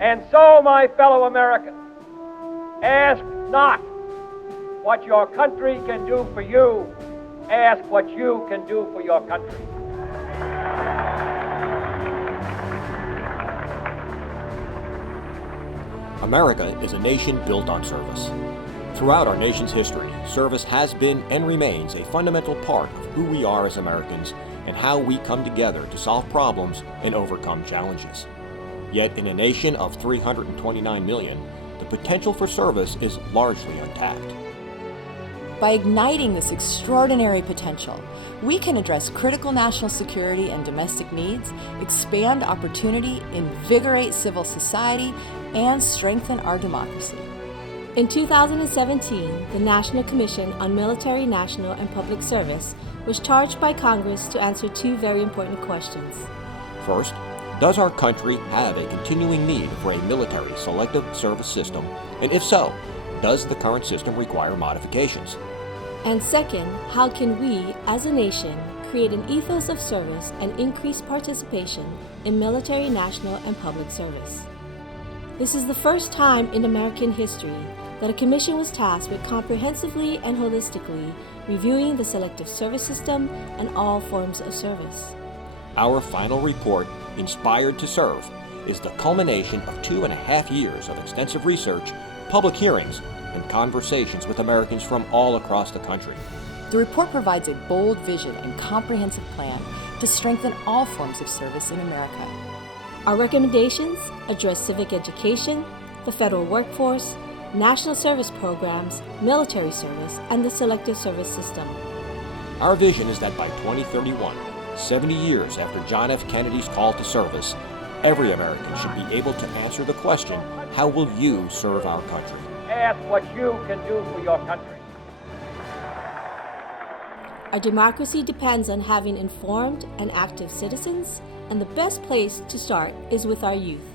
And so, my fellow Americans, ask not what your country can do for you, ask what you can do for your country. America is a nation built on service. Throughout our nation's history, service has been and remains a fundamental part of who we are as Americans and how we come together to solve problems and overcome challenges. Yet in a nation of 329 million, the potential for service is largely untapped. By igniting this extraordinary potential, we can address critical national security and domestic needs, expand opportunity, invigorate civil society, and strengthen our democracy. In 2017, the National Commission on Military, National, and Public Service was charged by Congress to answer two very important questions. First, does our country have a continuing need for a military selective service system? And if so, does the current system require modifications? And second, how can we, as a nation, create an ethos of service and increase participation in military, national, and public service? This is the first time in American history that a commission was tasked with comprehensively and holistically reviewing the selective service system and all forms of service. Our final report, Inspired to Serve, is the culmination of 2.5 years of extensive research, public hearings, and conversations with Americans from all across the country. The report provides a bold vision and comprehensive plan to strengthen all forms of service in America. Our recommendations address civic education, the federal workforce, national service programs, military service, and the selective service system. Our vision is that by 2031, 70 years after John F. Kennedy's call to service, every American should be able to answer the question, how will you serve our country? Ask what you can do for your country. Our democracy depends on having informed and active citizens, and the best place to start is with our youth.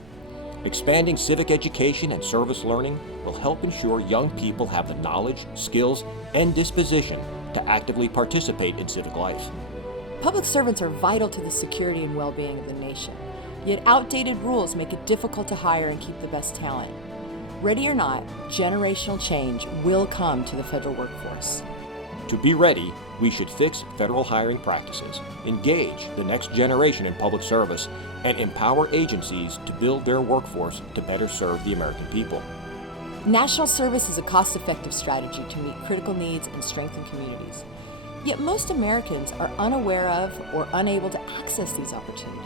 Expanding civic education and service learning will help ensure young people have the knowledge, skills, and disposition to actively participate in civic life. Public servants are vital to the security and well-being of the nation, yet outdated rules make it difficult to hire and keep the best talent. Ready or not, generational change will come to the federal workforce. To be ready, we should fix federal hiring practices, engage the next generation in public service, and empower agencies to build their workforce to better serve the American people. National service is a cost-effective strategy to meet critical needs and strengthen communities. Yet most Americans are unaware of or unable to access these opportunities.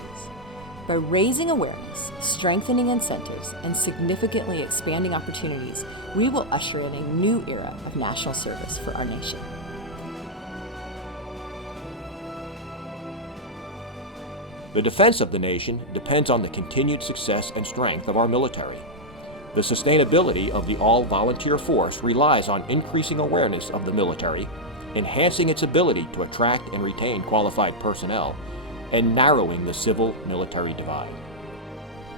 By raising awareness, strengthening incentives, and significantly expanding opportunities, we will usher in a new era of national service for our nation. The defense of the nation depends on the continued success and strength of our military. The sustainability of the all-volunteer force relies on increasing awareness of the military, enhancing its ability to attract and retain qualified personnel, and narrowing the civil-military divide.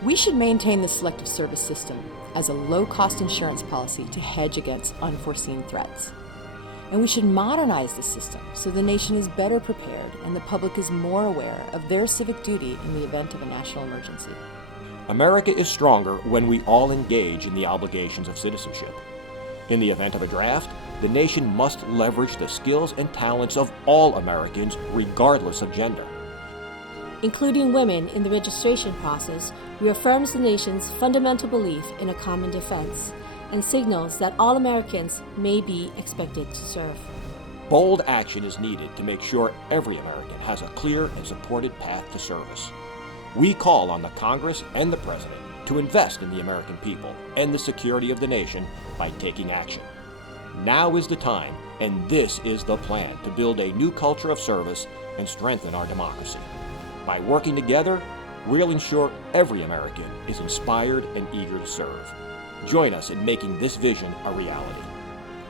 We should maintain the selective service system as a low-cost insurance policy to hedge against unforeseen threats. And we should modernize the system so the nation is better prepared and the public is more aware of their civic duty in the event of a national emergency. America is stronger when we all engage in the obligations of citizenship. In the event of a draft, the nation must leverage the skills and talents of all Americans, regardless of gender. Including women in the registration process reaffirms the nation's fundamental belief in a common defense and signals that all Americans may be expected to serve. Bold action is needed to make sure every American has a clear and supported path to service. We call on the Congress and the President to invest in the American people and the security of the nation by taking action. Now is the time, and this is the plan to build a new culture of service and strengthen our democracy. By working together, we'll ensure every American is inspired and eager to serve. Join us in making this vision a reality.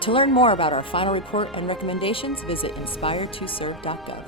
To learn more about our final report and recommendations, visit inspiredtoserve.gov.